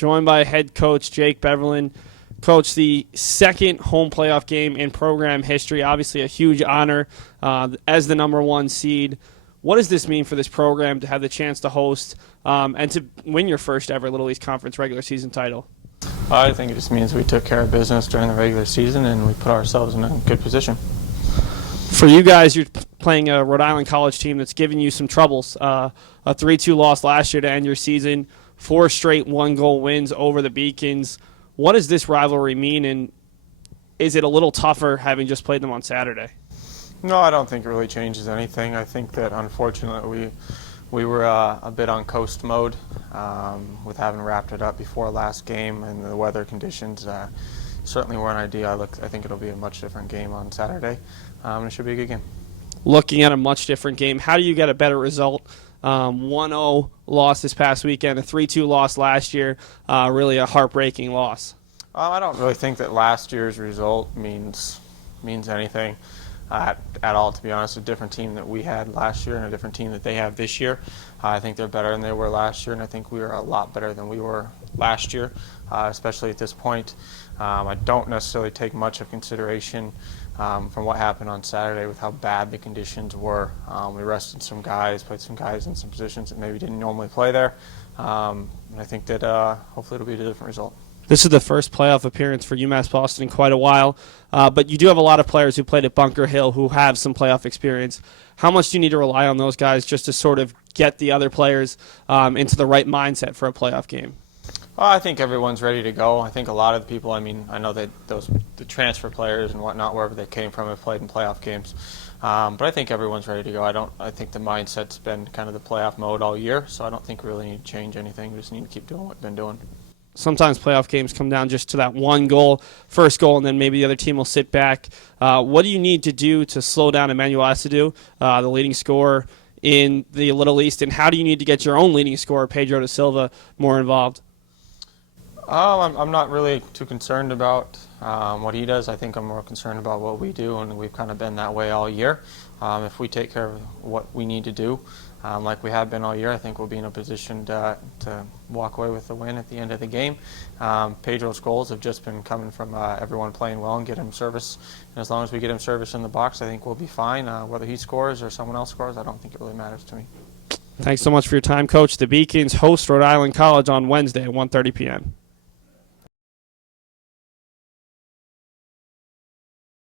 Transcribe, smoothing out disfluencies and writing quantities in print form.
joined by head coach Jake Beverland. Coach, the second home playoff game in program history, obviously a huge honor as the number one seed. What does this mean for this program to have the chance to host and to win your first ever Little East Conference regular season title? I think it just means we took care of business during the regular season and we put ourselves in a good position. For you guys, you're playing a Rhode Island College team that's given you some troubles. A 3-2 loss last year to end your season, 4 straight one-goal wins over the Beacons. What does this rivalry mean, and is it a little tougher having just played them on Saturday? No, I don't think it really changes anything. I think that unfortunately we were a bit on coast mode with having wrapped it up before last game, and the weather conditions certainly weren't ideal. I think it'll be a much different game on Saturday, and it should be a good game. Looking at a much different game, how do you get a better result? 1-0 loss this past weekend, a 3-2 loss last year, really a heartbreaking loss. I don't really think that last year's result means anything at all, to be honest. A different team that we had last year and a different team that they have this year. I think they're better than they were last year, and I think we are a lot better than we were last year, especially at this point. I don't necessarily take much of consideration from what happened on Saturday with how bad the conditions were. We rested some guys, played some guys in some positions that maybe didn't normally play there, and I think that hopefully it'll be a different result. This is the first playoff appearance for UMass Boston in quite a while, but you do have a lot of players who played at Bunker Hill who have some playoff experience. How much do you need to rely on those guys just to sort of get the other players into the right mindset for a playoff game? Well, I think everyone's ready to go. I think a lot of the people, I know that the transfer players and whatnot, wherever they came from, have played in playoff games. But I think everyone's ready to go. I think the mindset's been kind of the playoff mode all year, so I don't think we really need to change anything. We just need to keep doing what we've been doing. Sometimes playoff games come down just to that one goal, first goal, and then maybe the other team will sit back. What do you need to do to slow down Emmanuel Asadou, the leading scorer in the Little East, and how do you need to get your own leading scorer, Pedro da Silva, more involved? I'm not really too concerned about what he does. I think I'm more concerned about what we do, and we've kind of been that way all year. If we take care of what we need to do, like we have been all year, I think we'll be in a position to walk away with the win at the end of the game. Pedro's goals have just been coming from everyone playing well and get him service. And as long as we get him service in the box, I think we'll be fine. Whether he scores or someone else scores, I don't think it really matters to me. Thanks so much for your time, Coach. The Beacons host Rhode Island College on Wednesday at 1:30 p.m.